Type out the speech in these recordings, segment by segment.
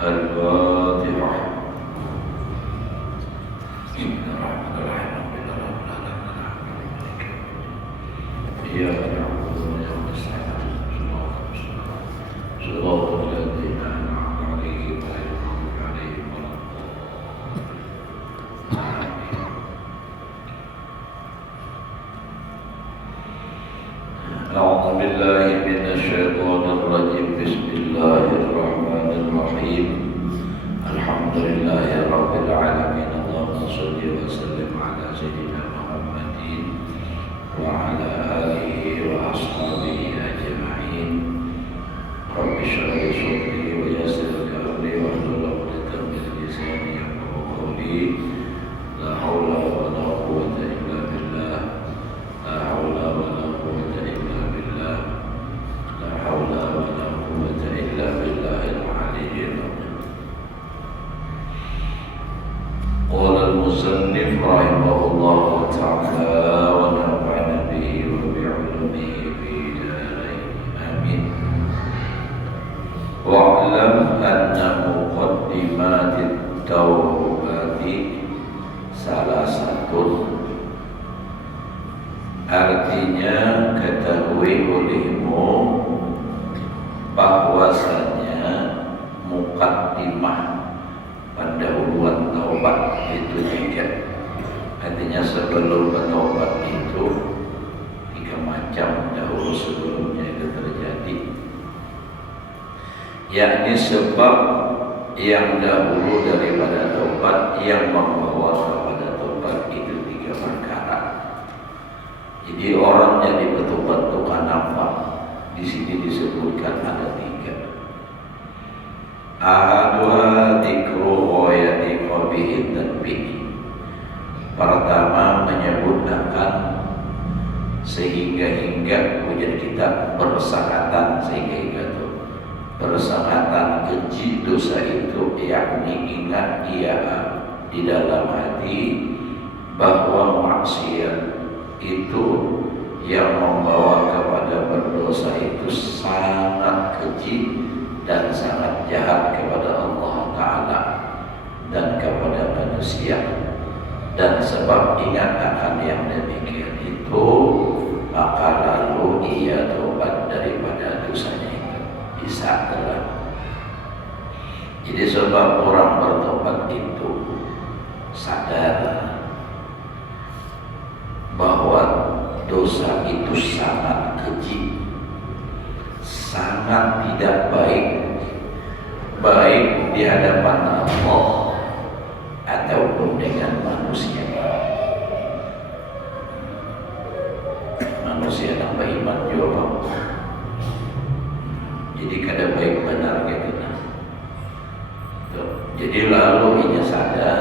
الفاتحة. إياك نعبد وإياك نستعين صراط الذين أنعمت عليهم غير المغضوب عليهم ولا الضالين. أعوذ بالله من الشيطان الرجيم. بسم الله الرحمن الرحيم. الحمد لله رب العالمين. اللهم صل وسلم على سيدنا محمد وعلى آله وأصحابه أجمعين. رب اشرح لي صدري ويسر لي أمري واحلل عقدة من لساني يفقهوا قولي. لا حول ولا قوة إلا بالله. لا حول ولا قوة إلا بالله. لا حول ولا قوة إلا بالله العلي العظيم. قال المصنف رحمه الله تعالى ونفعنا به وبعلومه في دارين آمين. واعلم أن مقدمات التوبة salasatun. Artinya ketahui olehmu bahwasanya mukaddimah pendahuluan taubat itu tiga. Artinya sebelum bertaubat itu tiga macam dahulu sebelumnya itu terjadi, yakni sebab yang dahulu daripada taubat yang membawa kepada taubat itu tiga perkara. Jadi orang yang bertobat itu kenapa? Di sini disebutkan ada tiga. Ahadua dzikru ghayati qabihi tanbih. Pertama menyebut akan sehingga kemudian kita bersangatan sehingga itu bersangatan keji dosa itu, yakni ingat ia di dalam hati bahwa maksiat itu yang membawa kepada berdosa itu sangat keji dan sangat jahat kepada Allah Ta'ala dan kepada manusia. Dan sebab ingat akan yang demikian itu, maka lalu ia tobat daripada dosanya itu bisa telah. Jadi sebab orang bertobat itu sadar bahwa dosa itu sangat keji, sangat tidak baik di hadapan Allah ataupun dengan manusia. Manusia tanpa iman juga. Jadi kada baik benar gitu nah. Jadi lalu ia sadar,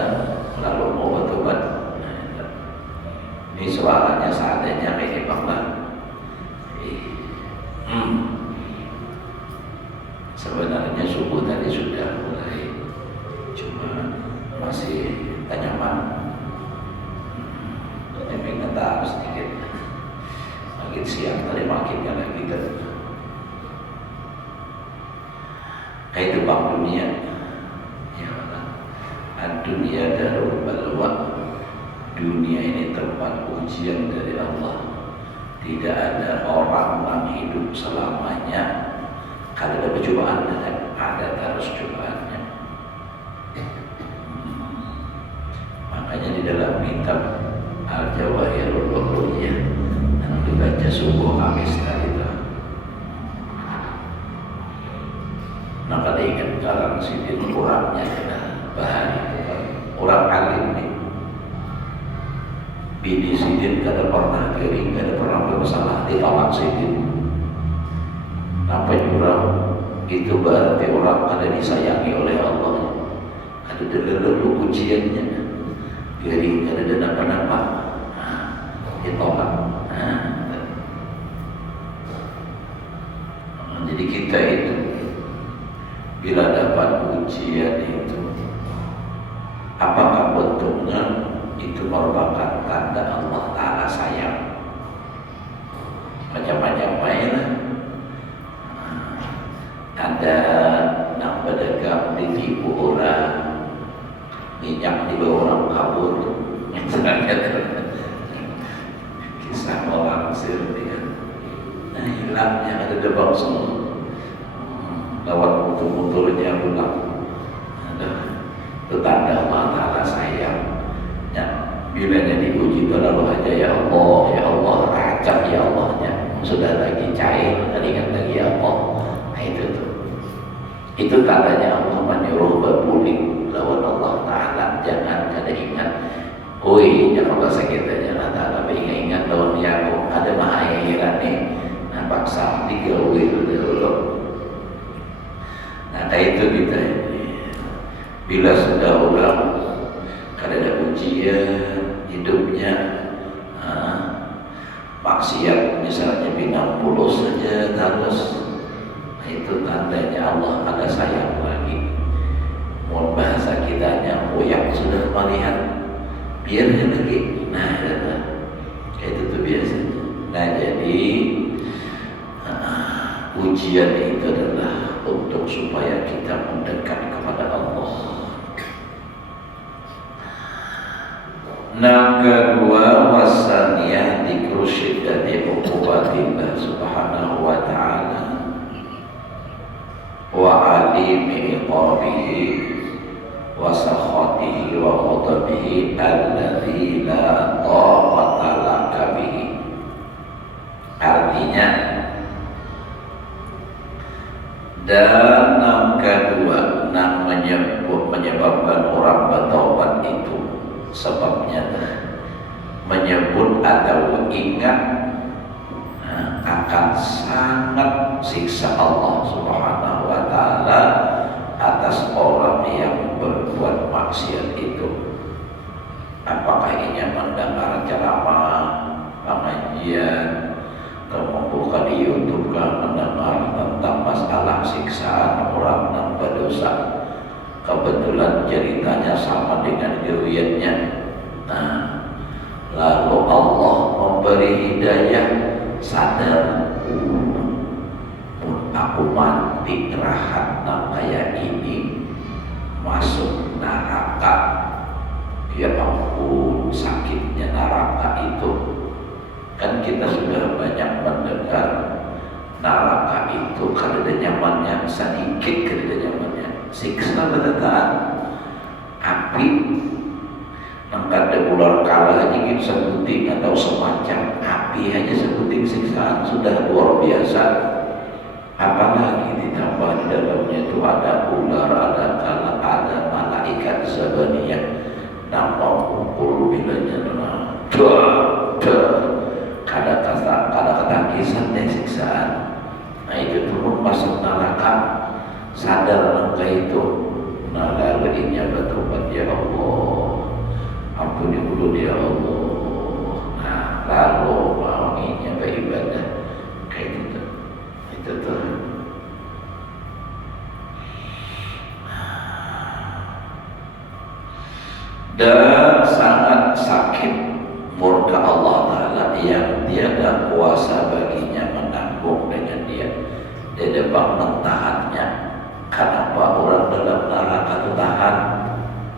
lalu mau bertobat. Ini suaranya seadanya kayak bangla. Sebenarnya subuh tadi sudah mulai, cuma masih tanyaman. Tapi kata sedikit, makin siang tadi makin lagi kan. Itu bang dunia, ya Allah. Dunia darul balwa. Dunia ini tempat ujian dari Allah. Tidak ada orang yang hidup selamanya. Kalau ada percobaan, ada terus cobaannya. Makanya di dalam kitab Al-Jawahirul Lughawiyah yang dibaca subuh Kamis tadi itu, maka diingat karang sidin kurangnya bahaya. Orang alim nih bini sidin kada pernah kering, kada pernah bersalah, ditolak sidin. Apa jurang itu berarti orang kada disayangi oleh Allah. Ada dulu ujiannya, kering kada ada apa-apa, ditolak. Jadi kita itu bila dapat ujian itu, apakah bentuknya itu merupakan tanda Allah Ta'ala sayang? Macam-macam mainan. Ada yang pedagang di minyak di bawah orang kabur. Kisah orang sir dia. Nah, hilangnya ada debak semua. Lewat mutu-muturnya pulang. Itu tanda Allah Ta'ala sayang. Ya, bilanya diuji itu lalu aja ya Allah, racap ya Allahnya. Sudah lagi cair, ingat lagi ya Allah. Nah itu tuh. Itu tandanya Allah menyuruh berpuling lawan Allah Ta'ala. Jangan kada ingat. Oi, ya Allah sakitnya Allah Ta'ala ingat lawan dia aku. Ada mahairan nih. Nampak sampai digawil dulu. Nah kayak itu kita ini. Bila sudah ulang kada ada ujian hidupnya, maksiat misalnya bintang 60 saja terus, nah itu tandanya Allah ada sayang lagi. Mohon bahasa kitanya, yang sudah melihat biarnya lagi. Nah itu tuh biasanya. Nah jadi ujian itu adalah untuk supaya kita mendekat kepada Allah. Nah kedua, wasaniyah dzikru syiddati uqubatillah subhanahu wa ta'ala wa alimi iqabihi wa sakhatihi wa ghadabihi alladzi la taqata laka bihi. Artinya, dan yang kedua, menyebabkan orang bertaubat itu sebabnya menyebut atau ingat akan sangat siksa Allah Subhanahu wa ta'ala atas orang yang berbuat maksiat itu. Apakah ini mendengar ceramah, pengajian, atau membuka di YouTube mendengar tentang masalah siksaan orang yang berdosa. Kebetulan ceritanya sama dengan riwayatnya. Nah, lalu Allah memberi hidayah, sadar, aku mati rahat kayak ini masuk neraka. Ya ampun, sakitnya neraka itu. Kan kita sudah banyak mendengar neraka itu kada ada nyamannya, sedikit kada ada nyamannya. Siksa beneran api angkat ada ular kala aja gitu sebuting atau semacam api aja sebuting siksaan sudah luar biasa, apalagi ditambah di dalamnya itu ada ular, ada kala, ada malaikat sebenarnya nampak pukul bilanya kada ketagisan dan siksaan. Nah itu turun masuk neraka, sadar langkah itu. Nah lalu ini bertobat, ya Allah, ampuni dulu ya Allah. Nah lalu mau ini beribadah kayak gitu. Itu tuh. Dan sangat sakit murka Allah Ta'ala yang tiada kuasa baginya menanggung dengan dia. Dia dapat mentahannya. Kenapa orang dalam neraka itu tahan?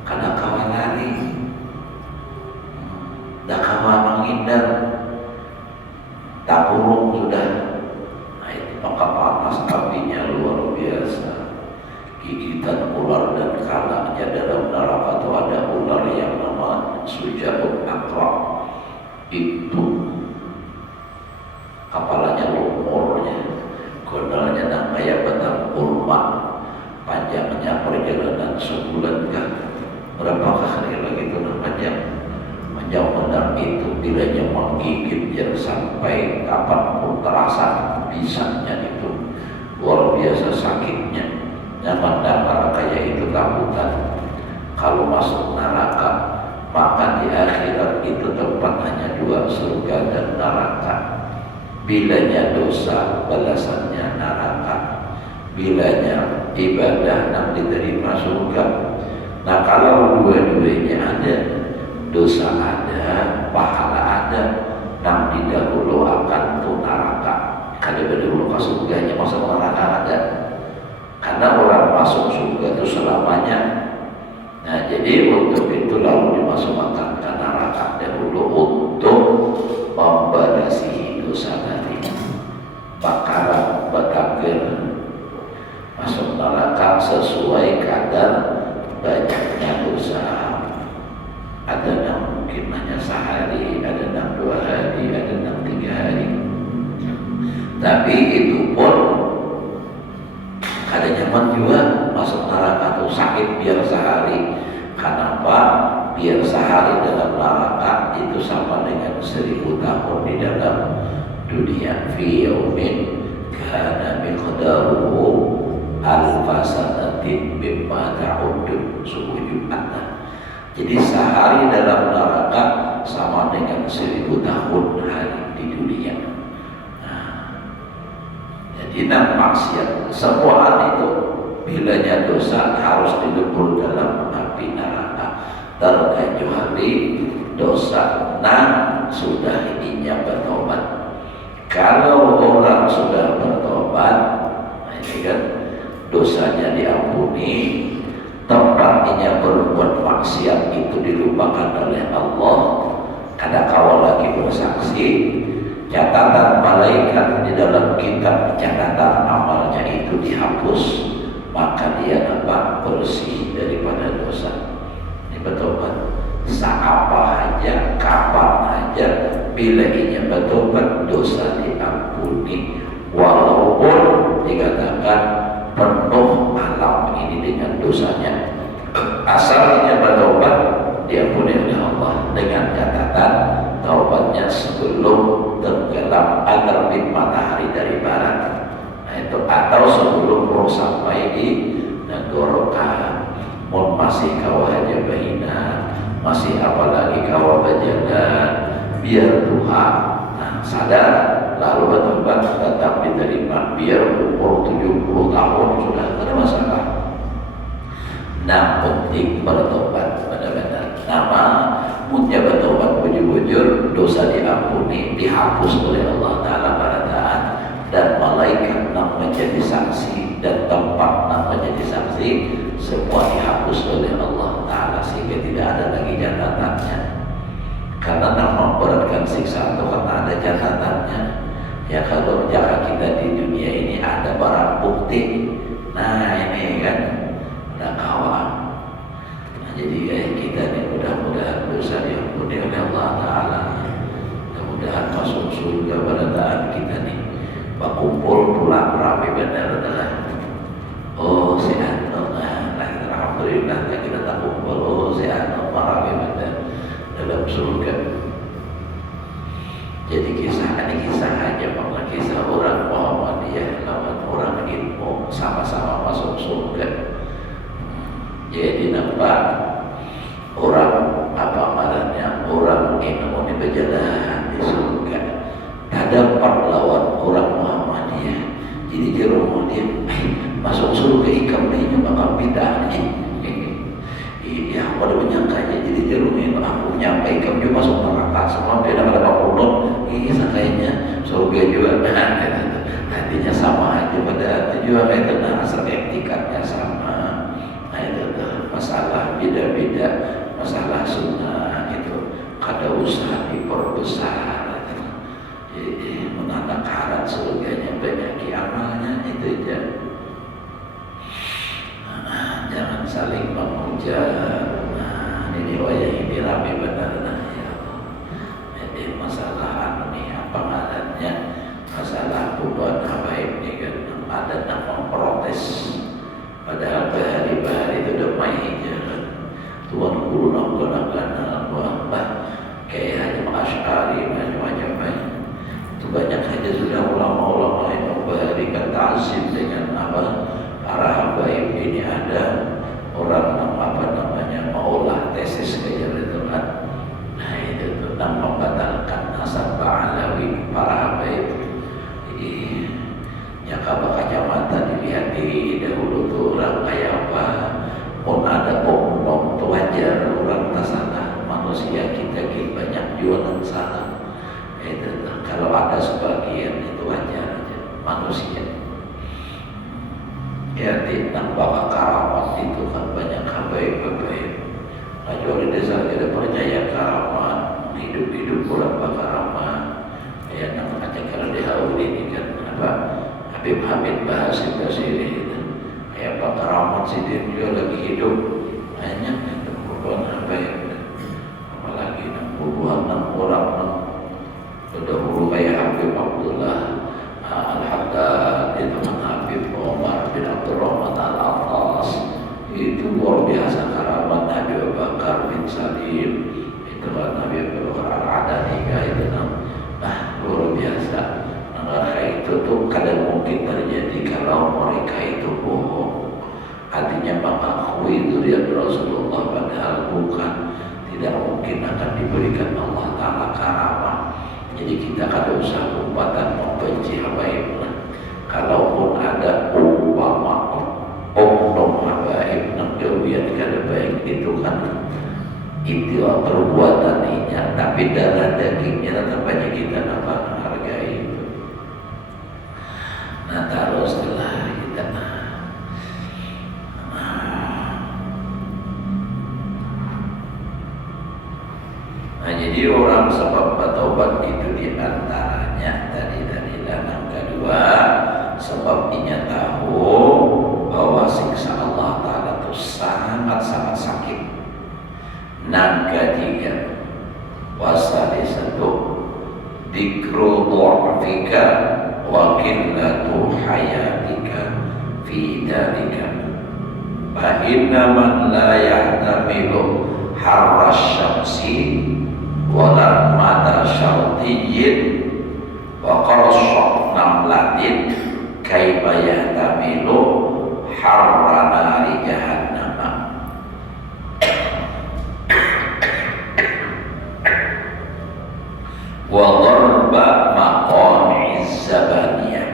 Karena kawan lari, dah kawan menghindar, tak burung sudah. Nah itu maka panas apinya luar biasa. Gigitan ular dan kalanya dalam neraka itu ada ular yang nama Sujaul Aqrab. Itu kepalanya lumurnya, gondalnya dan kayak batang kurma, panjangnya perjalanan sebulan kan. Berapa hari lagi itu panjang benar itu, bilanya menggigit yang sampai kapanpun terasa bisanya itu luar biasa sakitnya. Nyaman neraka kayak itu takutan. Kalau masuk neraka, maka di akhirat itu tempat hanya dua, surga dan neraka. Bilanya dosa, balasannya neraka. Bilanya ibadah, nak diterima surga. Nah kalau dua-duanya ada, dosa ada, pahala ada, nak didahulu akan tuh neraka. Kalau berdahulu ke surganya, masuk neraka ada. Karena orang masuk surga itu selamanya. Nah jadi untuk itu lalu dimasukkan ke neraka dahulu untuk membalasi dosa tadi. Bakaran batagir masuk neraka sesuai kadar banyaknya dosa. Ada yang mungkin hanya sehari, ada yang 2 hari, ada yang 3 hari. Tapi itu pun ada nyaman juga masuk neraka tuh sakit biar sehari. Kenapa? Biar sehari dalam neraka itu sama dengan 1000 tahun di dalam dunia. Fi yaumin kana miqdaruhu alfa sanatin mimma ta'udun. Subuh Jumat. Jadi sehari dalam neraka sama dengan 1000 tahun hari di dunia. Jadi maksiat semua itu bilanya dosa harus dilebur dalam api neraka, terkecuali dosa sudah ininya bertobat. Kalau orang sudah bertobat, ini kan dosanya diampuni, tempatnya berbuat maksiat itu dilupakan oleh Allah. Kada kawal lagi bersaksi, catatan malaikat di dalam kitab catatan amalnya itu dihapus, maka dia nampak bersih daripada dosa. Ini bertobat seapa aja, kapan aja, bila ia bertobat dosa diampuni, walaupun dikatakan penuh alam ini dengan dosanya. Asalnya bertobat diampuni oleh Allah dengan catatan taubatnya sebelum tenggelam terbit matahari dari barat. Itu atau sebelum roh sampai di tenggorokan. Mun masih kawah aja bahina, masih apalagi kawah bajalan, biar Tuhan sadar lalu bertobat tetap diterima, biar umur 70 tahun sudah tidak masalah. Nah, penting bertobat benar-benar. Nama punya bertobat bujur-bujur, dosa diampuni, dihapus oleh Allah Ta'ala pada taat, dan malaikat nak menjadi saksi dan tempat nak menjadi saksi, semua dihapus oleh Allah Ta'ala sehingga tidak ada lagi catatannya. Karena nak memberatkan siksa itu karena ada catatannya. Ya kalau jaga kita di dunia ini ada barang bukti, nah ini kan udah kawan. Nah, jadi kita ini mudah-mudahan dosa diampuni oleh Allah Ta'ala, mudah-mudahan masuk surga pada taat kita nih. Pak kumpul pulang rame benar adalah oh sehat, alhamdulillah kita tak kumpul, oh sehat, rame benar dalam surga. Jadi kisah ini kisah aja, maksudnya kisah orang Muhammadiyah lawan orang ilmu sama-sama masuk surga. Jadi nampak orang apa marahnya orang ilmu ini berjalan di surga. Ada 4 lawan orang Muhammadiyah. Jadi dia rumah dia masuk surga ikam ini bakal pindah nih. Iya, pada menyangkanya. Jadi dia rumah aku nyampe ikam juga masuk neraka. Semua beda pada Pak Pundut. Ini sangkanya surga juga. Artinya sama aja pada juga kayak kena asal etikatnya sama. Nah itu masalah beda-beda, masalah sunnah itu kada usah diperbesar. Jadi menanda karat surganya banyak amalnya itu aja. Jangan saling memuja. Ini wajah ini rame benar ya. Jadi masalah ini apa ngarannya? Masalah bukan habaib ini kan ada yang memprotes. Padahal bahari-bahari itu udah main jalan. Tuan guru nak gunakan apa? Kayak hanya Asy'ari macam-macam itu banyak saja sudah ulama-ulama yang memberikan ta'zim dengan apa para habaib ini. Ada orang apa namanya maulah tesis kayak gitu kan. Nah itu tentang membatalkan nasab Ba'alawi para habaib. Ya kalau kacamata dilihat di dahulu tuh orang kayak apa, pun ada oknum tuh wajar orang tak salah. Manusia kita banyak jualan salah. Itu kalau ada sebagian itu wajar aja manusia. Ya tentang bakal karamat itu kan banyak habaib-habaib. kecuali desa tidak percaya karamat, hidup-hidup bulan karamat. Ya namanya kalau di haul ini kan apa Habib Hamid Bahasim Basiri itu kayak Pak Karamat sih dia lagi hidup banyak itu bukan apa ya apalagi 66 orang terdahulu kayak Habib Abdullah Al-Haddad itu Habib Omar bin Abdurrahman Al-Attas itu luar biasa karamat Nabi Abu Bakar bin Salim itu kan Nabi Abu Bakar Al-Adani itu luar biasa. Mereka itu tuh kadang mungkin terjadi kalau mereka itu bohong, artinya mengakui durian Rasulullah padahal bukan, tidak mungkin akan diberikan Allah Ta'ala karamah. Jadi kita kada usah umpatan membenci habaib. Kalaupun ada umpama oknum habaib yang jauhian kada baik itu kan itu perbuatannya, tapi darah dagingnya tetap aja kita nampak hargai itu. Nah teruslah kita jadi orang sebab bertobat itu diantaranya tadi dan yang kedua sebabnya tahu bahwa siksa Allah Ta'ala itu sangat-sangat sakit. Yang ketiga wasalisatu dzikru dha'fika wa qillatu hayatika fi dalika fa inna man la yahtamilu harra syamsi wa mata syartiyyin wa qarsa namlatin kaifa yahtamilu harra nari jahannam wa dharba maqami'iz zabaniyah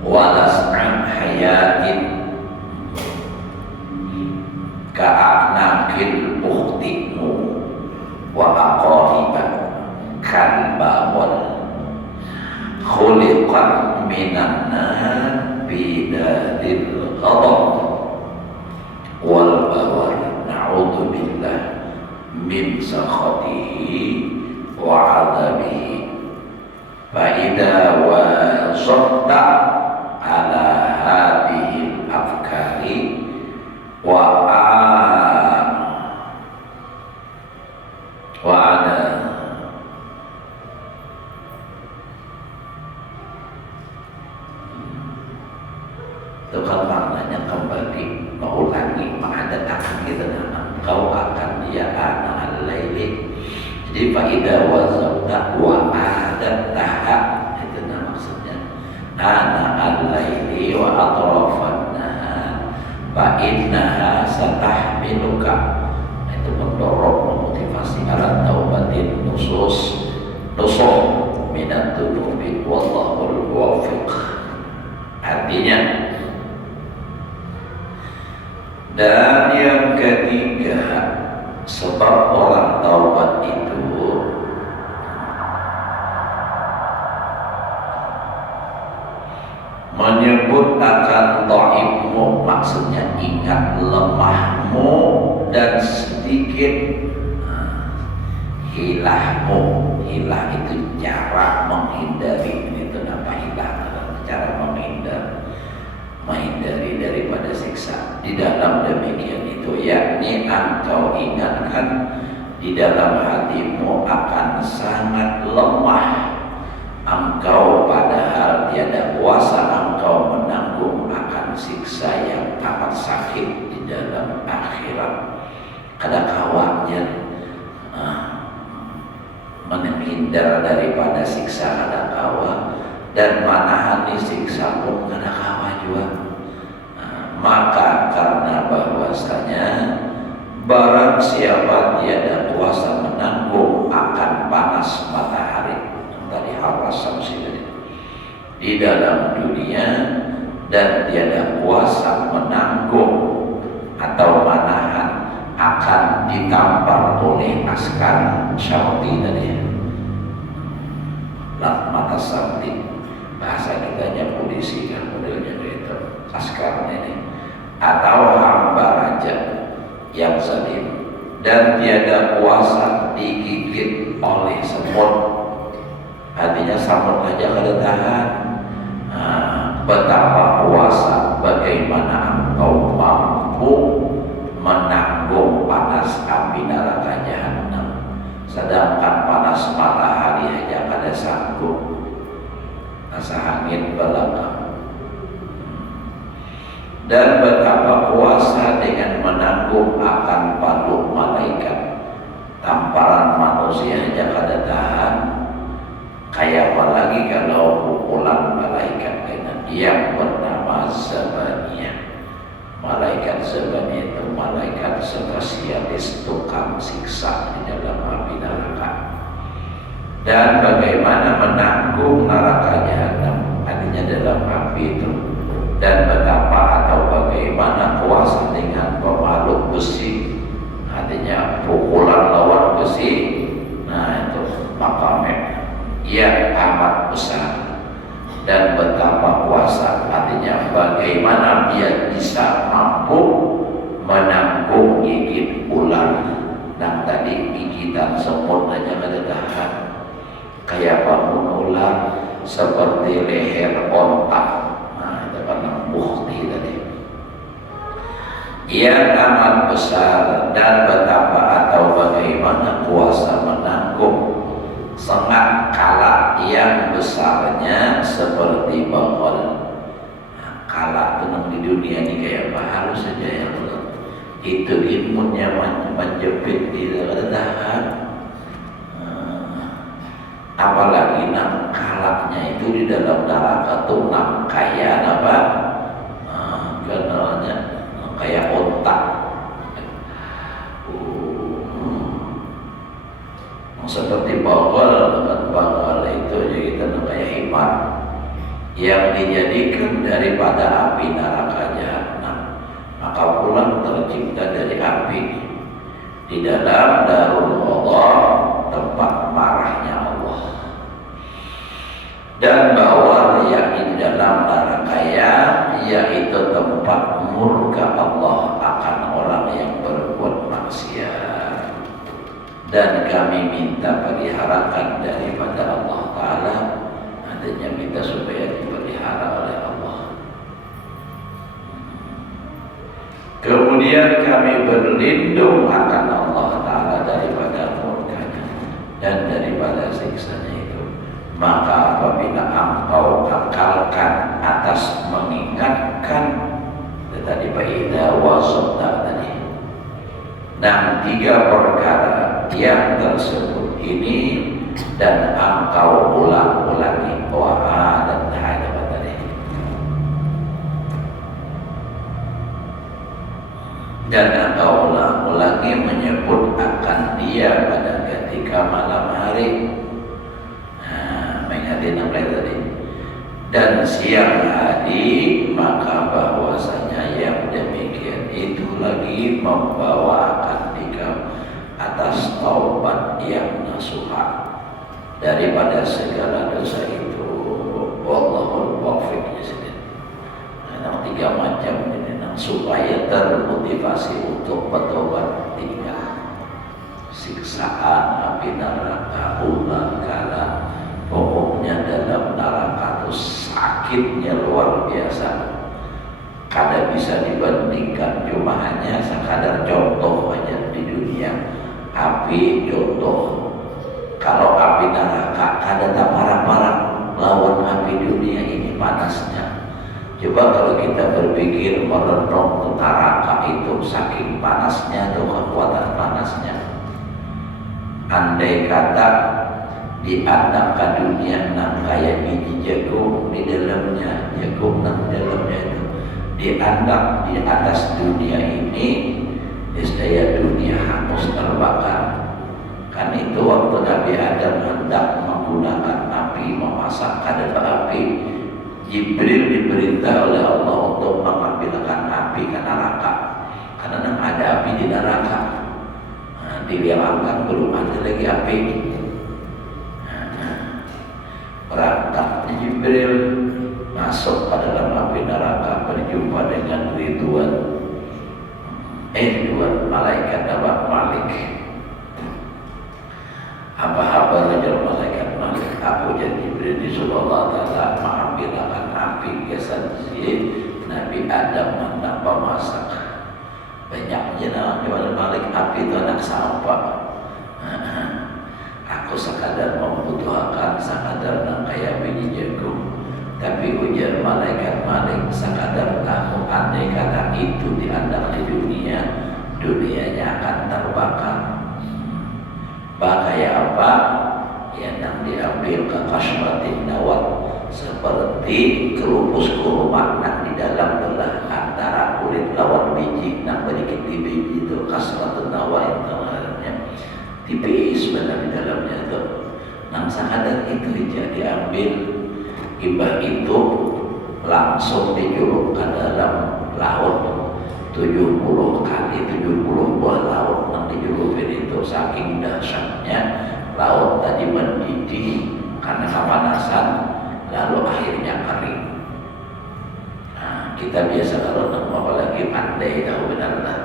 wa las'an hayatin ka'anakil ukhtimu wa aqariba kalbawal khuliqat minan nar bidadil ghadab wal bawar na'udhu billah min sakhatihi wa adabihi fa'idha wa sokta ala hadihi afkari wa ada itu kan maknanya kembali mengulangi mengadatakan gitu engkau akan dia anak al-laili. Jadi faidah wazabta wa adattaha itu maksudnya ana al-laili wa atrafan nahar fa innaha satahmiluka itu mendorong memotivasi ala taubatin nusus minat dunubi wallahul muwaffiq. Artinya dan yang ketiga sebab orang taubat itu menyebut akan dhaifmu, maksudnya ingat lemahmu dan sedikit hilahmu. Hilah itu cara menghindari, itu nama hilah, cara menghindari daripada siksa. Di dalam demikian itu yakni engkau ingatkan di dalam hatimu akan sangat lemah engkau, padahal tiada kuasa engkau menanggung akan siksa yang amat sakit di dalam akhirat. Kada kawatnya menghindar daripada siksa kada kawa, dan manahani siksa pun kada kawa juga. Maka karena bahwasanya barang siapa tiada kuasa menanggung akan panas matahari dari hawa samsi di dalam dunia, dan tiada kuasa menanggung atau menahan akan ditampar oleh askar syarti tadi, mata syarti bahasa kitanya polisi kan modelnya itu askarnya ini, atau hamba raja yang zalim dan tiada kuasa digigit oleh semut. Artinya semut aja kada tahan. Betapa kuasa, bagaimana engkau mampu menanggung panas api neraka jahanam, sedangkan panas matahari aja kada sanggup. Asa angin belakang. Dan betapa kuasa dengan menanggung akan baluk malaikat, tamparan manusia aja kada tahan. Kayak apalagi kalau pukulan malaikat dengan yang bernama Zabaniyah. Malaikat Zabaniyah itu malaikat spesialis tukang siksa di dalam api neraka. Dan bagaimana menanggung neraka jahanam, artinya dalam api itu. Dan betapa atau bagaimana kuasa dengan pemaluk besi, artinya pukulan lawan besi. Nah itu makamnya yang amat besar. Dan betapa kuasa, artinya bagaimana dia bisa mampu menanggung gigit ular. Dan tadi gigitan semut aja kada tahan. Kayak bangun ular seperti leher ontak. Nah itu kan bukti tadi. Yang amat besar. Dan betapa atau bagaimana kuasa menanggung sengat kala yang besarnya seperti bakal. Nah, kala tenang di dunia ini kayak apa harus saja yang itu ilmunya menjepit tidak tahan. Apalagi nak kalaknya itu di dalam neraka tuh nak kayak apa? Kenalnya kayak otak. Seperti bakal, dengan bakal itu aja kita kayak himar yang dijadikan daripada api neraka jahanam, maka pulang tercipta dari api di dalam darul Allah, tempat marahnya Allah. Dan bahwa yang di dalam neraka yaitu tempat murka Allah akan orang yang berbuat maksiat. Dan kami minta peliharakan daripada Allah Ta'ala, artinya minta supaya dipelihara oleh Allah. Kemudian kami berlindung akan Allah Ta'ala daripada murkanya dan daripada siksanya itu. Maka apabila engkau kekalkan atas mengingatkan tadi Fa'idha wa Sabda tadi, dan 3 perkara yang tersebut ini dan engkau ulang-ulangi doa dan hajat tadi, dan engkau ulang-ulangi menyebut akan dia pada ketika malam hari, mengingatin apa tadi, dan siang hari, maka bahwasanya yang demikian itu lagi membawa akan atas taubat yang nasuha daripada segala dosa itu. Wallahul muwaffiq. Nah, 3 macam ini supaya termotivasi untuk bertobat. 3 siksaan api neraka, ular kala, pokoknya dalam neraka itu sakitnya luar biasa, kada bisa dibandingkan. Cuma hanya sekadar contoh aja di dunia. Api contoh, kalau api neraka kada tak parah-parah lawan api dunia ini panasnya. Coba kalau kita berpikir merenung ke neraka itu saking panasnya atau kekuatan panasnya. Andai kata dianak ke dunia nang kayak biji jagung di dalamnya, jagung nang dalamnya itu dianak di atas dunia ini, niscaya dunia hangus terbakar. Kan itu waktu Nabi Adam hendak menggunakan api memasak kadar api, Jibril diperintah oleh Allah untuk mengambilkan api ke neraka, karena ada api di neraka. Nah, dilihatkan belum ada lagi api. Berangkat Jibril masuk pada dalam api neraka, berjumpa dengan Ridwan. Dua malaikat apa Malik. Apa kabar ajar malaikat Malik? Aku jadi Jibril disuruh Allah Ta'ala mengambil akan api biasa Nabi Adam hendak memasak. Banyaknya namanya Malik api itu anak sampah. Aku sekadar membutuhkan sekadar nang kayak biji jagung. Tapi ujar malaikat Malik sekadar tahu andai kata itu diandang di dunia, dunianya akan terbakar. Bakaya apa? Yang diambil ke kasmatin nawat seperti kerupus kurma nang di dalam belah antara kulit lawan biji nang sedikit di biji itu kasmatin nawat itu namanya tipis benar di dalamnya itu. Nang sekadar itu diambil. Ibah itu langsung dijuluk ke dalam laut 70 kali 70 buah laut yang dijulukin itu. Saking dahsyatnya laut tadi mendidih karena kepanasan lalu akhirnya kering. Nah, kita biasa kalau apalagi pandai tahu benar lah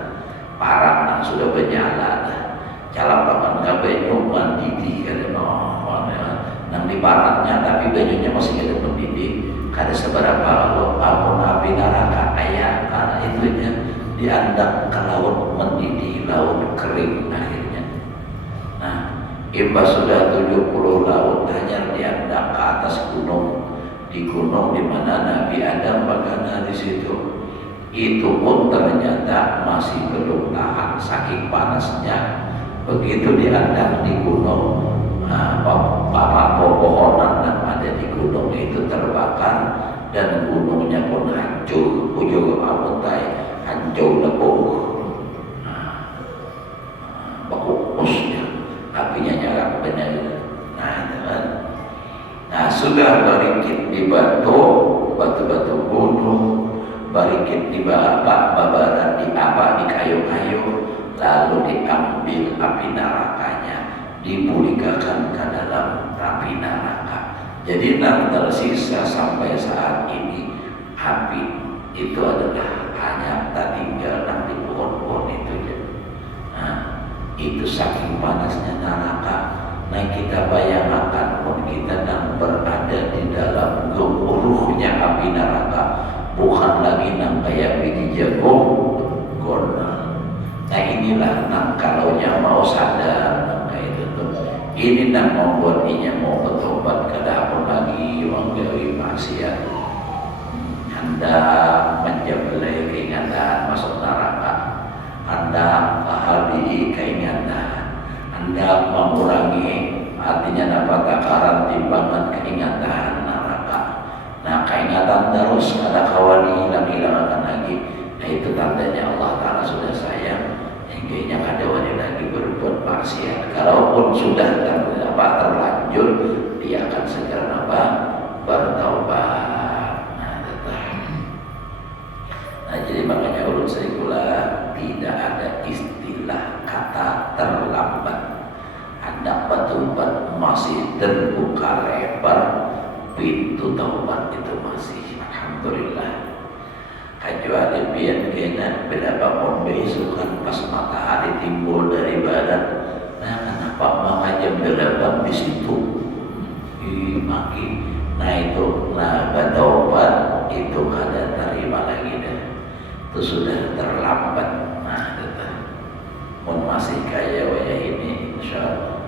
parang yang sudah bernyala jalan paman kabeh mendidih kan nang di baratnya tapi bajunya masih ada mendidih. Kada seberapa kalau api neraka ayah karena itunya diandak ke laut mendidih, laut kering akhirnya. Nah, imbas sudah 70 laut hanya diandak ke atas gunung. Di gunung di mana Nabi Adam bagaimana di situ. Itu pun ternyata masih belum tahan saking panasnya. Begitu diandak di gunung, papan pepohonan yang ada di gunung itu terbakar dan gunungnya pun hancur, ujung amuntai hancur lebur, bekusnya apinya nyala benar. Nah sudah barikit di batu-batu gunung, barikit di babaran di kayu-kayu, lalu diambil api nerakanya, dipulihkan ke dalam api neraka. Jadi yang tersisa sampai saat ini api itu adalah hanya tak tinggal di pohon-pohon itu. Nah, itu saking panasnya neraka. Nah kita bayangkan pun kita yang berada di dalam gemuruhnya api neraka, bukan lagi nang kayak biji jagung gona. Nah inilah nang kalaunya mau sadar. Ini nak membuat ia mau bertobat kada pun lagi menggawi maksiat. Hendak menjebelai keingatan masuk neraka, hendak habis keingatan, hendak mengurangi artinya dapat takaran timbangan keingatan neraka. Nah keingatan terus kada kawan hilang lagi. Nah itu tandanya Allah Ta'ala sudah sayang. Kayaknya kada wani lagi berbuat maksiat. Kalaupun sudah terlanjur, dia akan segera bertaubat. Nah, jadi makanya urut serikulah tidak ada istilah kata terlambat. Hendak bertaubat masih terbuka lebar pintu taubat itu masih. Alhamdulillah. Kecuali biar kena berapa besokan pas matahari timbul dari barat. Nah kenapa makanya berapa di situ makin. Nah itu bertobat itu kada terima lagi dah. Itu sudah terlambat. Nah tetap mun masih kaya waya ini insyaallah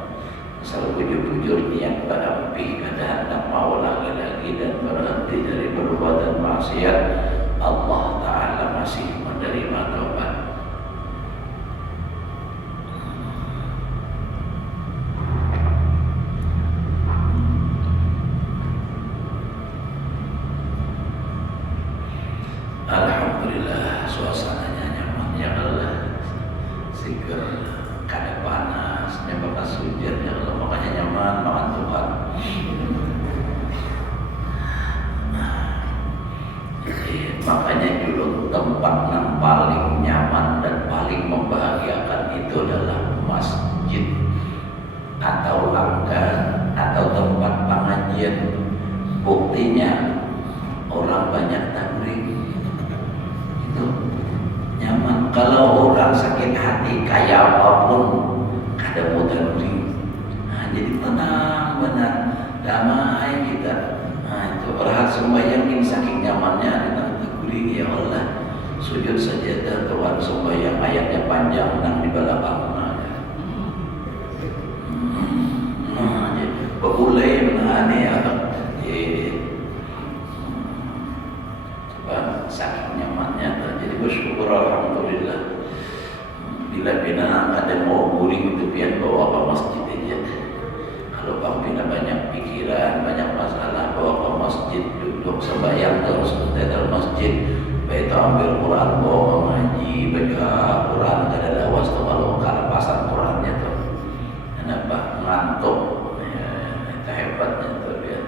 asal bujur-bujur niat berampi kada hendak mau lagi dan berhenti dari perbuatan maksiat, Allah Ta'ala masih menerima taubat. Alhamdulillah suasananya nyaman ya Allah, seger, kada panas, bekas hujan ya Allah, makanya nyaman makan Tuhan. Makanya dulu tempat yang paling nyaman dan paling membahagiakan itu adalah masjid atau langgar atau tempat pengajian. Buktinya orang banyak taklim itu nyaman. Kalau orang hati kayak apapun kada mau tanding. Nah, jadi tenang benar, damai kita. Nah, itu rehat sembahyang ini saking nyamannya dengan teguri ya Allah. Sujud sajadah tuan sembahyang ayatnya panjang nang di belakang. Begulai menane coba saking nyamannya. Jadi bersyukur alhamdulillah. Bila bina ada mau guring itu pian bawa ke masjid aja. Kalau bang bina banyak pikiran, banyak masalah, bawa ke masjid, duduk sembahyang terus di dalam masjid. Baik ambil Quran, bawa ngaji, baca Quran, ada lawas tuh kalau kelepasan Qurannya tuh. Kenapa ngantuk? Hebatnya tuh ya.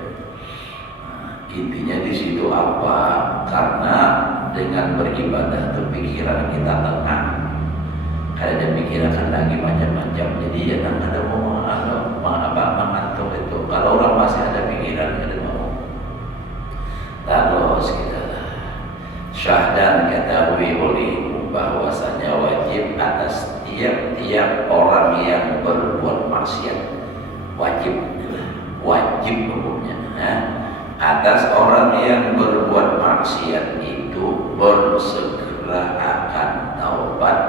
Nah, intinya di situ apa? Karena dengan beribadah itu pikiran kita tenang. Ada pikiran lagi macam-macam. Jadi ya kan ada mau mengantuk itu. Kalau orang masih ada pikiran ada mau. Terus kita syahdan ketahui olehmu bahwasanya wajib atas tiap-tiap orang yang berbuat maksiat. Wajib hukumnya atas orang yang berbuat maksiat itu bersegera akan taubat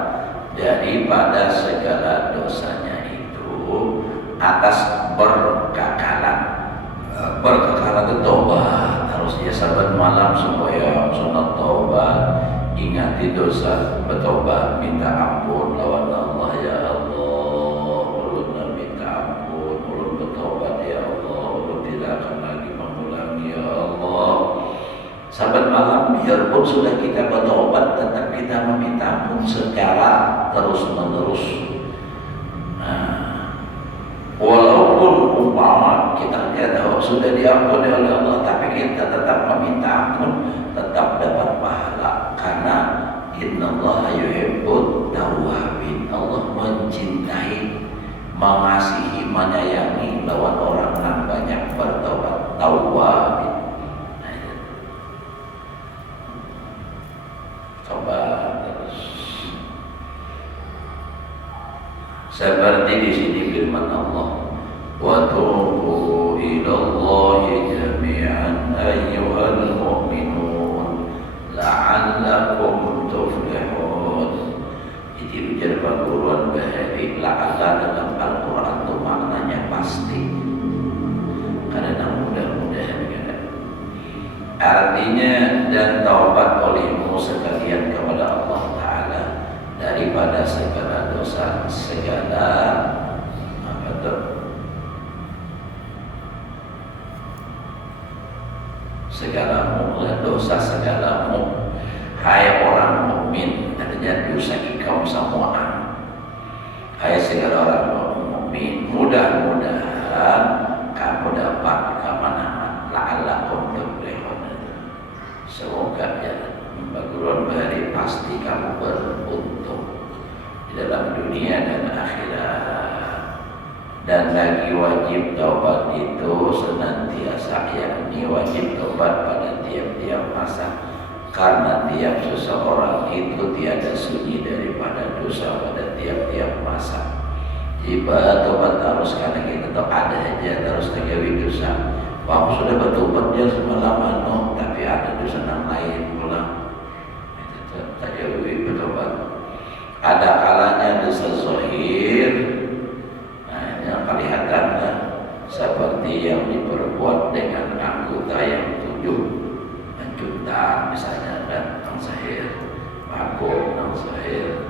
daripada segala dosanya itu atas berkekalan itu taubat harus dia saban malam sembahyang sunat taubat ingati dosa bertaubat minta ampun lawan Allah ya Allah sahabat malam biarpun sudah kita bertobat tetap kita meminta ampun secara terus menerus. Nah, walaupun umpama kita tahu sudah diampuni oleh Allah, tapi kita tetap meminta ampun, tetap dapat pahala karena innallaha yuhibbut tawwabin. Allah mencintai, mengasihi, menyayangi lawan orang yang banyak bertobat. Tawwabin. Seperti di sini firman Allah, wa tubu ilallahi jami'an ayyuhal mu'minun la'allakum tuflihun. Jadi ujar perguruan bahari la'alla dalam Al-Quran itu maknanya pasti karena mudah-mudahan kan. Artinya dan taubat olehmu sekalian kepada Allah Ta'ala daripada segala dosa, segala apa tuh? Segalamu dosa segalamu. Hai orang mukmin, artinya dosa ikam semuaan. Hai segala orang mukmin, mudah-mudahan kamu dapat kemenangan. La'allakum tuflihun. Semoga ya Bagurun bahari pasti kamu beruntung di dalam dunia dan akhirat. Dan lagi wajib taubat itu senantiasa, yakni wajib taubat pada tiap-tiap masa, karena tiap seseorang itu tiada sunyi daripada dosa pada tiap-tiap masa. Jika taubat terus karena kita tahu ada aja terus terjadi dosa. Kamu sudah bertobat dia semalaman, tapi ada dosa yang lain pulang. Tajawid bertobat. Ada kalanya dosa zahir, yang kelihatan seperti yang diperbuat dengan anggota yang 7, mencuta misalnya dan yang zahir, mabuk yang zahir.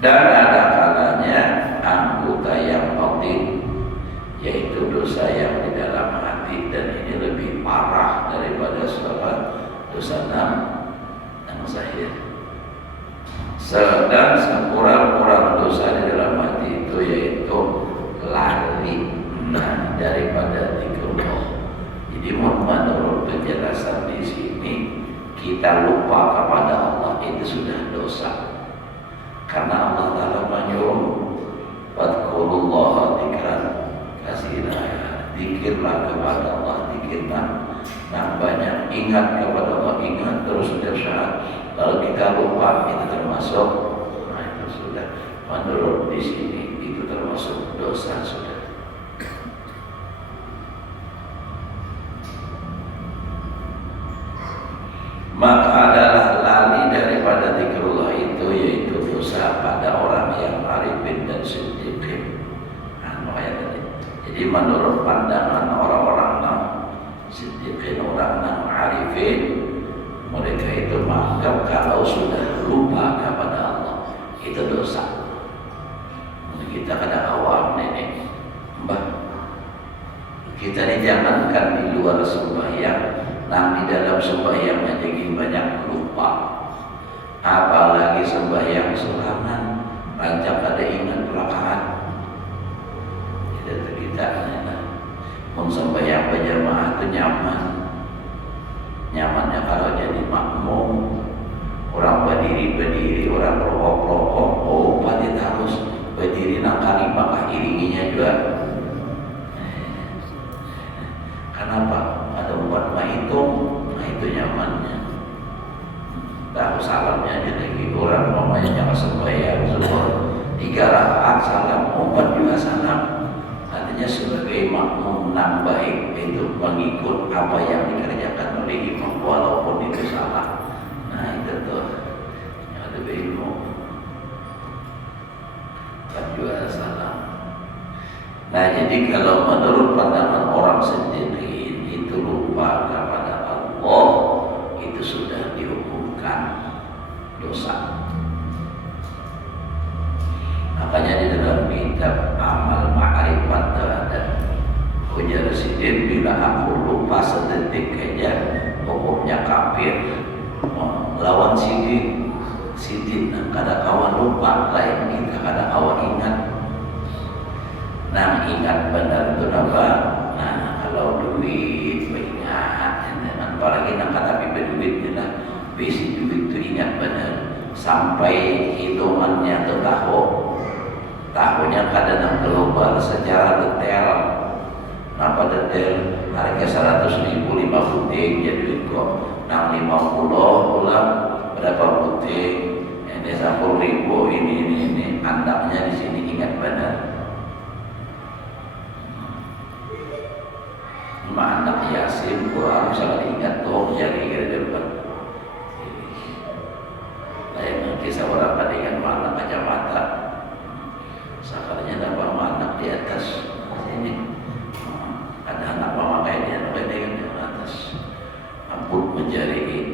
Dan ada kalanya anggota yang batin, yaitu dosa yang di dalam hati, dan ini lebih parah daripada dosa yang zahir. Sedang sekurang-kurang dosa di dalam hati itu yaitu lari daripada zikrullah. Jadi menurut penjelasan di sini kita lupa kepada Allah itu sudah dosa. Karena Allah Ta'ala menyuruh wadkurullaha dzikran katsira. Zikirlah kepada Allah, zikirlah yang banyak, ingat kepada Allah, ingat terus setiap saat. Kalau kita lupa itu termasuk itu sudah menurut di sini itu termasuk dosa sudah. Maka adalah lari daripada zikrullah itu yaitu dosa pada orang yang arifin dan siddiqin. Jadi menurut pandangan orang-orang yang siddiqin, orang yang arifin, mereka itu menganggap kalau sudah lupa kepada Allah itu dosa. Kita kada awam nenek, mbah. Kita ini jangankan di luar sembahyang, nah di dalam sembahyang aja banyak lupa. Apalagi sembahyang sorangan, rancak ada ingat rakaat. Kita mau sembahyang berjamaah itu nyaman. Nyamannya kalau jadi makmum, orang berdiri, orang rokok, oh pasti harus berdiri nakali maka iringinya juga. Kenapa? Ada umat mahitung, nah itu nyamannya. Tahu salamnya aja lagi orang mamanya jangan sembahyang zuhur 3 rakaat salam, 4 juga salam. Artinya sebagai makmum baik itu mengikut apa yang dikerjakan oleh imam walaupun itu salah. Nah itu tuh yang ada bingung. 4 juga salam. Nah jadi kalau menurut pandangan orang sendiri itu lupa kepada Allah itu sudah dihukumkan dosa. Makanya di dalam kitab Amal Ma'rifat dan ujar Sidin, bila aku lupa sedetik aja hukumnya kafir. Lawan Sidin kada kawan lupa, lain kita kada kawan ingat. Nah ingat benar itu apa? Nah kalau duit ingat, apalagi nak kata berduit kita, besi duit itu ingat benar sampai hitungannya atau tahunya kadang global secara detail. Napa detail? Harga 100.000 5 butik jadi duit kok. Nang 50 ulang berapa butik? Ini 10.000 ini andaknya di sini ingat benar. Anak Yasin Quran sangat ingat tuh jadi kira depan. Lain kisah orang pada yang mana kacamata. Sakarnya dapat anak di atas sini. Ada anak mama kayaknya dengan di atas. Ampun menjadi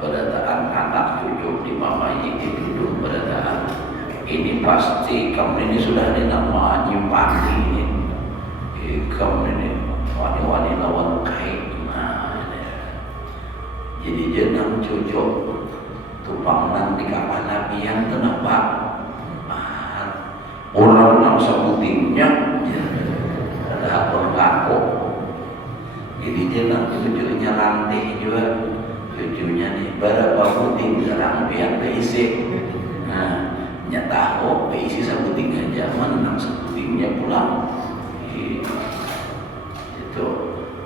berataan anak cucu di mama ini duduk berataan. Ini pasti kamu ini sudah ada nama nyimpan ini. Kamu ini wani-wani lawan kait. Nah, jadi jenang cucu tumpangnan di kapal Nabi yang kenapa orang yang sebutingnya ada berlaku. Jadi jenang cucunya rantai juga, cucunya nih berapa puting jarang biar keisi. Nah nyataho keisi sebuting aja mana sebutingnya pulang. Itu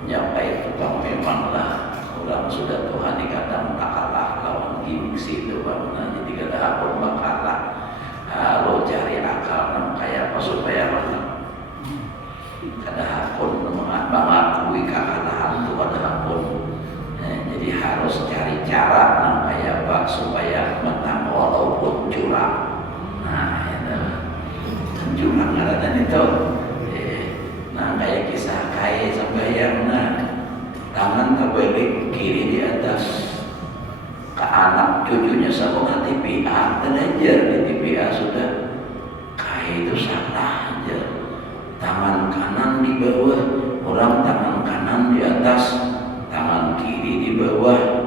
nyampai tukang memanglah orang sudah Tuhan dikatakan tak kalah lawan gimiksi itu bangunan jadi kada apa bakalah lo cari akal kayak apa supaya mana kada pun mengakui kekalahan itu kada pun jadi harus cari cara kayak apa supaya menang walaupun curang. Nah itu curang ada itu. Nah kayak kisah kaya sembahyang, nah tangan terbalik kiri di atas ke anak cucunya sama TPA tenajar di TPA sudah kaya itu salah aja. Tangan kanan di bawah, orang tangan kanan di atas, tangan kiri di bawah.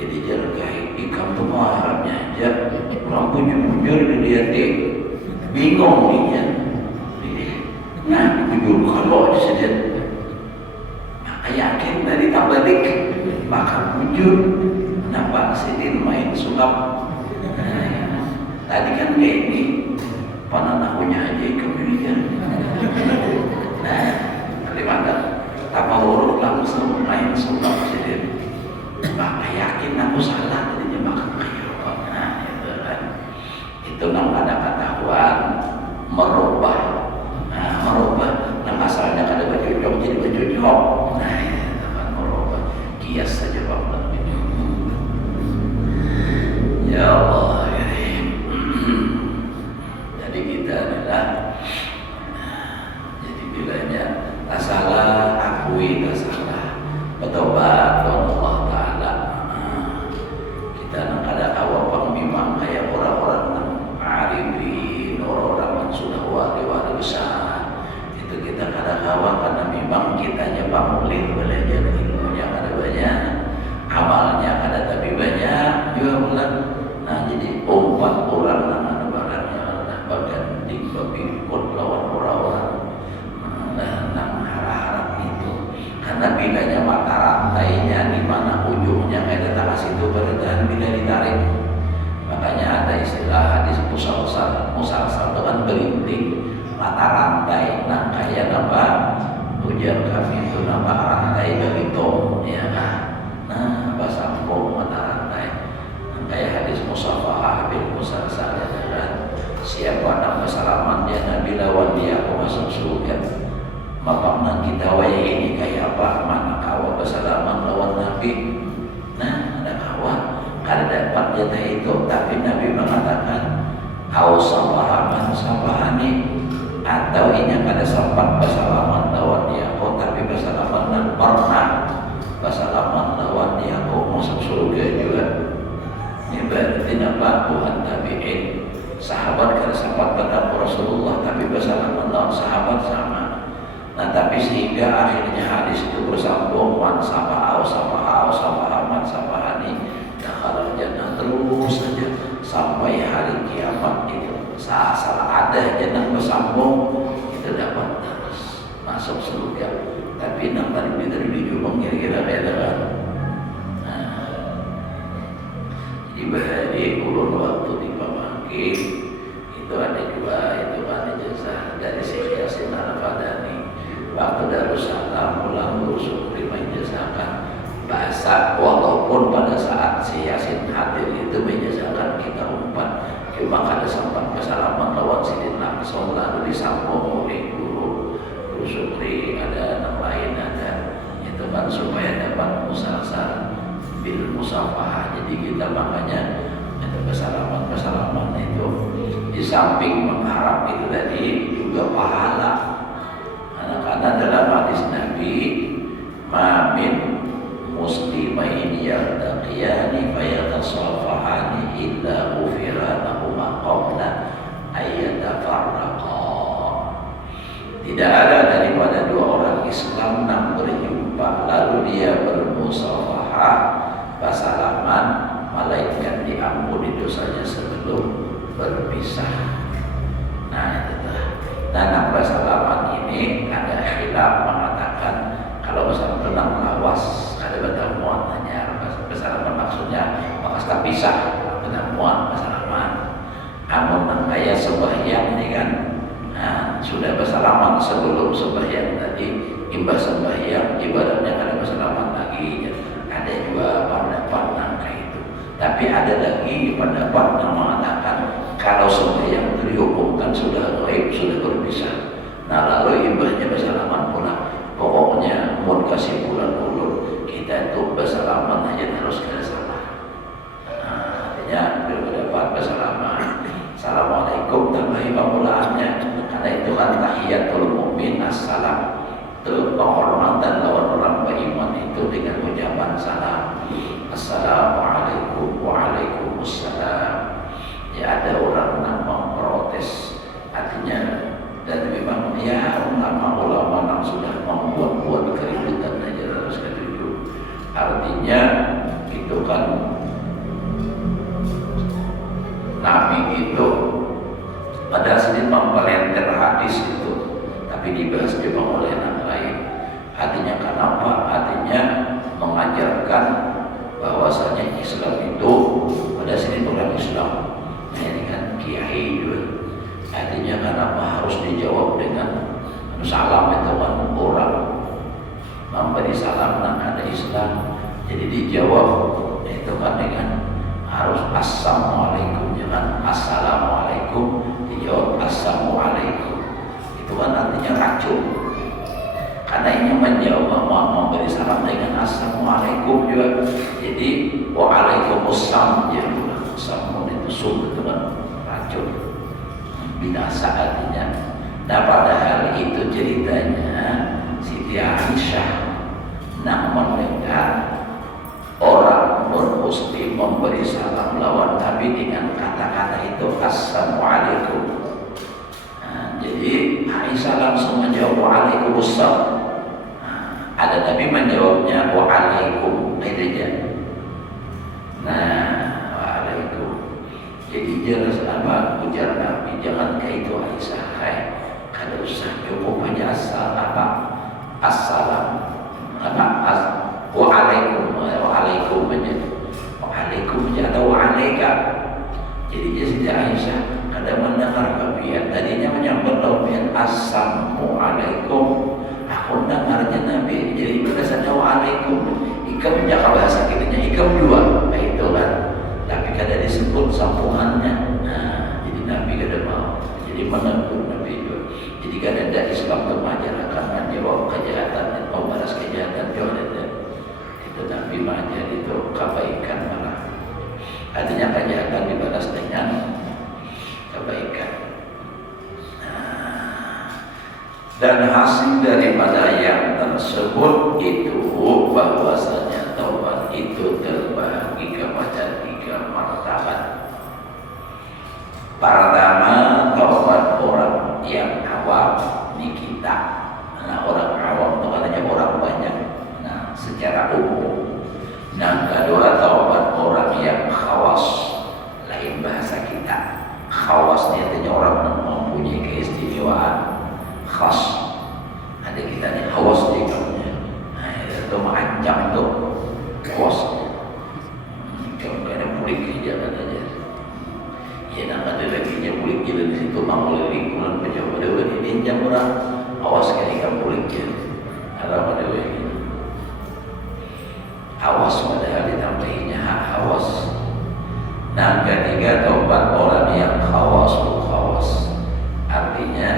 Jadi jargai ikam tuh maharapnya aja orang bujur-bujur dilihatin bingung dia. Nah, bujur kalau disediakan, maka yakin dari tabalik, maka bujur. Kenapa Sidin main sulap? Tadi kan kayak ini, pananahunya aja kemudian. Nah, daripada tanpa huruf langsung main sulap Sidin. Maka yakin aku salah, tadinya makan kayak apa? Nah, itu kan. Itu itu nang ada ketahuan merubah. Nah, merubah nang asalnya kada baju jok jadi baju jok. Nah, itu kan merubah. Kias saja Bang. Ya Allah, ya. Jadi kita adalah jadi bilanya tak salah, akui tak salah, bertobat kepada Allah Ta'ala. Kita nak ada awal pengimam kayak orang-orang arifin, orang-orang yang sudah wali-wali besar. Itu kita kada kawan karena memang kitanya pamulih belajar ilmunya kada banyak, amalnya kada tapi banyak juga bulan. Nah jadi umpat orang nang barangnya nah berganti berikut lawan orang-orang nang harap-harap itu karena bilanya mata rantainya di mana ujungnya kayak datang situ berdahan bila ditarik. Makanya ada istilah hadis musalsal itu kan berintik mata rantai nang kayak apa ujar kami itu nama rantai dari tom ya nah bahasa sambung mata rantai kayak hadis musafah bil musalsal kan siapa nak bersalaman dia Nabi lawan dia aku masuk surga. Makna kita waya ini kayak apa? Mana kawan bersalaman lawan Nabi. Nah ada kawan kada dapat jatah itu tapi Nabi mengatakan ausafahaman safahani atau ini kada sempat bersalaman lawan dia aku tapi bersalaman dan pernah bersalaman lawan dia aku masuk surga juga. Ini berarti apa? Tuhan tabi'in sahabat kada sempat bertemu Rasulullah tapi bersalaman lawan sahabat sama. Nah tapi sehingga akhirnya hadis itu bersambung man safa'au safa'au safa'aman safa'ani dakhalal jannah terus saja sampai hari kiamat itu salah ada jannah bersambung itu dapat terus masuk surga. Tapi nang tadi dari dijubang kira-kira beda kan. Jadi ulun waktu di Pamangkin itu ada juga itu kan ijazah dari Syekh Yasin Al-Fadani waktu Darussalam pulang rusuk terima ijazahkan bahasa walaupun pada saat Syekh Yasin hadir itu menjazahkan kita umpan cuma kada sempat bersalaman lawan sidin langsung lalu disambung oleh guru Sukri ada yang lain ada itu kan supaya dapat musalsal bil musafah. Jadi kita makanya itu bersalaman itu di samping mengharap itu tadi juga pahala. Karena dalam hadis Nabi mamin muslimain yaltaqiyani fayatasafahani illa ghufira lahuma qabla ayyatafarraqa. Tidak ada daripada dua orang Islam yang berjumpa lalu dia bermusafahah bersalaman malaikat diampuni dosanya sebelum berpisah. Nah itu dan bersalaman ini ada khilaf mengatakan kalau bersalaman tenang lawas ada pertemuan hanya bersalaman maksudnya maka tak pisah pertemuan bersalaman. Namun nang kaya sembahyang ini kan sudah bersalaman sebelum sembahyang tadi imbas sembahyang ibadatnya kada bersalaman lagi. Ada juga pendapat nangka itu. Tapi ada lagi pendapat yang mengatakan kalau sembahyang itu dihukumkan sudah gaib, sudah berpisah. Nah lalu imbasnya bersalaman pula. Pokoknya mau kasih bulan ulur kita itu bersalaman aja terus kada salah. Artinya berpendapat bersalaman. Assalamualaikum tambahi pemulaannya karena itu kan tahiyatul mu'min assalam itu penghormatan lawan orang beriman itu dengan ucapan salam assalamualaikum waalaikumsalam. Ya ada orang yang memprotes artinya dan memang ya ulama-ulama yang sudah membuat keributan aja harus ketujuh artinya itu kan Nabi itu pada sini mempelenter hadis itu tapi dibahas juga oleh yang lain. Artinya kenapa? Artinya mengajarkan bahwasanya Islam itu pada sini orang Islam. Nah ini kan kiai juga. Artinya kenapa harus dijawab dengan salam itu kan orang memberi salam dan ada Islam. Jadi dijawab itu kan dengan harus assalamualaikum jangan assalamualaikum. jawab assalamualaikum. Itu kan artinya racun. Karena ini menjawab memberi salam dengan assalamualaikum juga. Jadi waalaikumsalam ya. Salam itu sum itu kan racun, binasa artinya. Nah padahal itu ceritanya Siti Aisyah mendengar orang non-muslim memberi salam lawan Nabi dengan kata-kata itu assalamualaikum. Nah, jadi Aisyah langsung menjawab waalaikumsalam. Ada Nabi menjawabnya waalaikum aja. Nah, waalaikum. Jadi jelas apa ujar Nabi, jangan kayak itu Aisyah. Kada usah cukup aja assalam waalaikum aja. Waalaikum aja atau waalaikum. Jadi dia Siti Aisyah kada mendengar kafian. Tadinya menyambut kafian assalamualaikum. Aku dengarnya Nabi jadi berdasarnya waalaikum. Ikam jaga bahasa kitanya ikam dua, itu kan. Tapi kada disebut sambungannya. Nah, jadi Nabi kada mau. Jadi menegur Nabi juga. Jadi kada ada Islam itu mengajarkan menjawab kejahatan dan membalas kejahatan juga. Itu Nabi mengajar itu kebaikan malah. Artinya kejahatan dibalas dengan kebaikan. Dan hasil daripada yang tersebut itu bahwasanya taubat itu terbagi kepada 3 martabat. Pertama, taubat orang yang awam di kita. Nah, orang awam itu katanya orang banyak. Nah, secara umum. Nah, kedua, taubat orang yang khawas, lain bahasa kita. Khawas ini artinya orang yang mempunyai keistimewaan khas. Ada kita nih hawas di kamunya. Nah, itu mengancam tuh hawas. Kalau kena mulik dia katanya. Ya nak ada lagi yang mulik dia di situ mau lingkungan pejabat dewan ini jam orang hawas kali kan mulik dia. Ada pada lagi. Hawas padahal ditambahinya hawas. Nah, ketiga taubat orang yang khawas. Artinya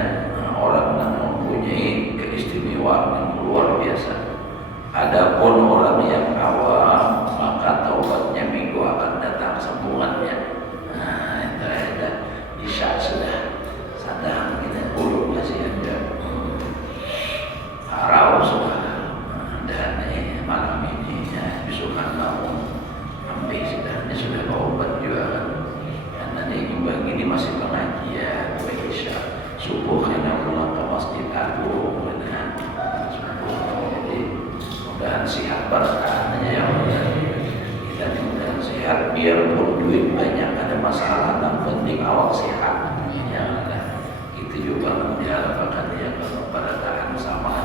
orang yang mempunyai keistimewaan yang luar biasa. Adapun orang yang awam, maka taubatnya minggu akan datang sambungannya. Nah, itu ada isya sudah sadar kita ulur masih ada harau sudah. Dan malam ini besok kan mau sampai sudah obat juga kan. Karena ini masih pengajian isya. Subuh karena pulang ke masjid agung dengan subuh. Jadi mudahan sehat berkahnya ya Allah. Kita mudahan sehat biarpun duit banyak ada masalah, yang penting awak sehat. Ya Allah. Itu juga diharapkan ya kepada tahan sama